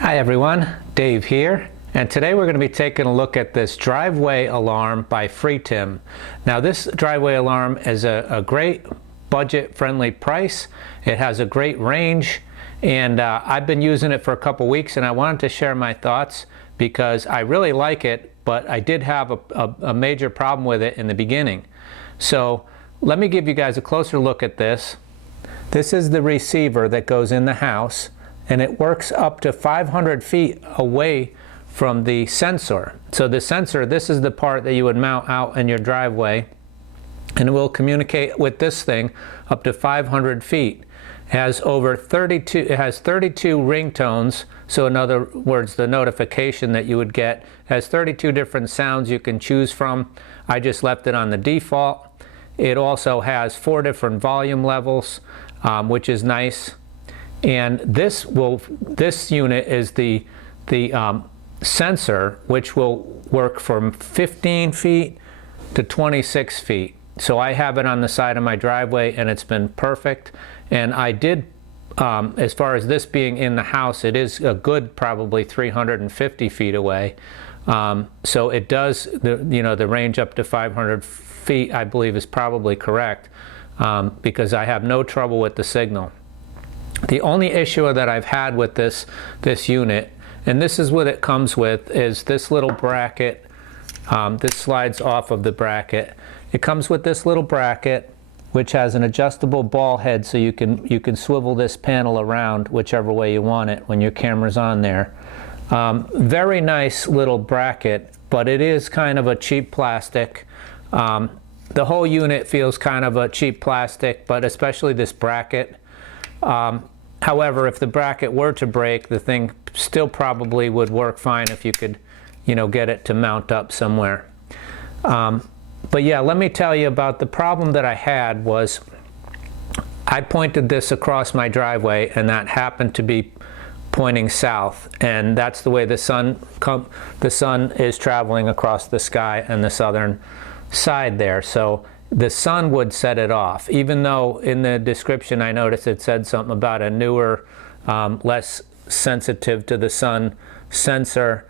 Hi everyone, Dave here, and today we're going to be taking a look at this driveway alarm by Freetim. Now this driveway alarm is a great budget-friendly price. It has a great range, and I've been using it for a couple weeks, and I wanted to share my thoughts because I really like it, but I did have a major problem with it in the beginning. So let me give you guys a closer look at this. This is the receiver that goes in the house, and it works up to 500 feet away from the sensor. So the sensor, this is the part that you would mount out in your driveway, and it will communicate with this thing up to 500 feet. It has over 32, it has 32 ringtones, so in other words, the notification that you would get has 32 different sounds you can choose from. I just left it on the default. It also has 4 different volume levels, which is nice. And this unit is the sensor, which will work from 15 feet to 26 feet. So I have it on the side of my driveway, and it's been perfect. And I did, as far as this being in the house, it is a good probably 350 feet away. So it does, the range up to 500 feet, I believe, is probably correct, because I have no trouble with the signal. The only issue that I've had with this unit, and this is what it comes with, is this little bracket. This slides off of the bracket. It comes with this little bracket, which has an adjustable ball head, so you can swivel this panel around whichever way you want it when your camera's on there. Very nice little bracket, but it is kind of a cheap plastic. The whole unit feels kind of a cheap plastic, but especially this bracket. However, if the bracket were to break, the thing still probably would work fine if you could, get it to mount up somewhere. But yeah, let me tell you about the problem that I had was I pointed this across my driveway, and that happened to be pointing south, and that's the way the sun is traveling across the sky and the southern side there. So the sun would set it off, even though in the description I noticed it said something about a newer, less sensitive to the sun sensor.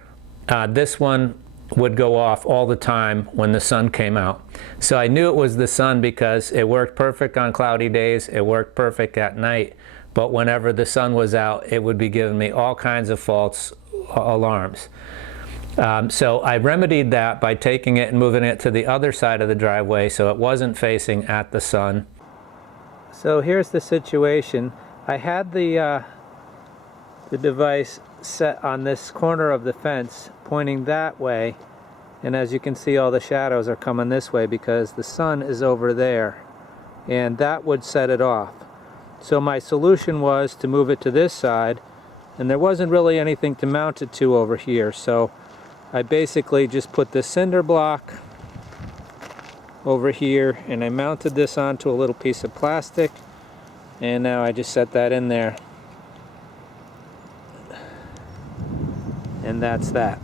This one would go off all the time when the sun came out. So I knew it was the sun because it worked perfect on cloudy days, it worked perfect at night, but whenever the sun was out, it would be giving me all kinds of false alarms. So I remedied that by taking it and moving it to the other side of the driveway so it wasn't facing at the sun. So here's the situation. I had the device set on this corner of the fence pointing that way, and as you can see, all the shadows are coming this way because the sun is over there, and that would set it off. So my solution was to move it to this side, and there wasn't really anything to mount it to over here, so I basically just put the cinder block over here, and I mounted this onto a little piece of plastic, and now I just set that in there, and that's that.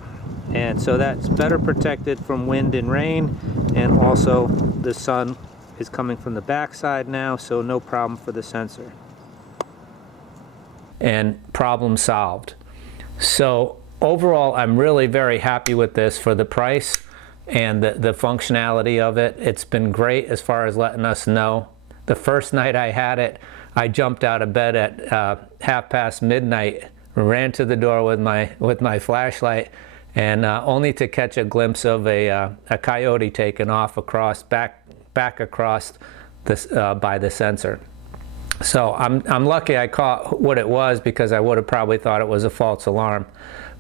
And so that's better protected from wind and rain, and also the sun is coming from the back side now, so no problem for the sensor. And problem solved. So overall, I'm really very happy with this for the price and the functionality of it. It's been great as far as letting us know. The first night I had it, I jumped out of bed at midnight, ran to the door with my flashlight, and only to catch a glimpse of a coyote taken off back across this by the sensor. So I'm lucky I caught what it was, because I would have probably thought it was a false alarm.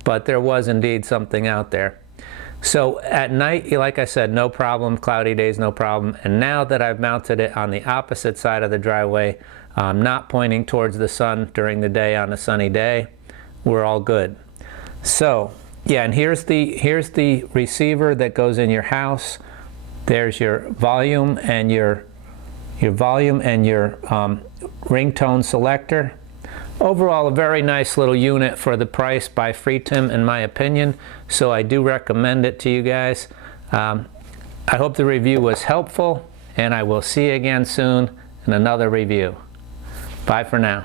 But there was indeed something out there. So at night, like I said, no problem. Cloudy days, no problem. And now that I've mounted it on the opposite side of the driveway, not pointing towards the sun during the day on a sunny day, we're all good. So yeah, and here's the receiver that goes in your house. There's your volume and your ringtone selector. Overall, a very nice little unit for the price by Freetim, in my opinion, so I do recommend it to you guys. I hope the review was helpful, and I will see you again soon in another review. Bye for now.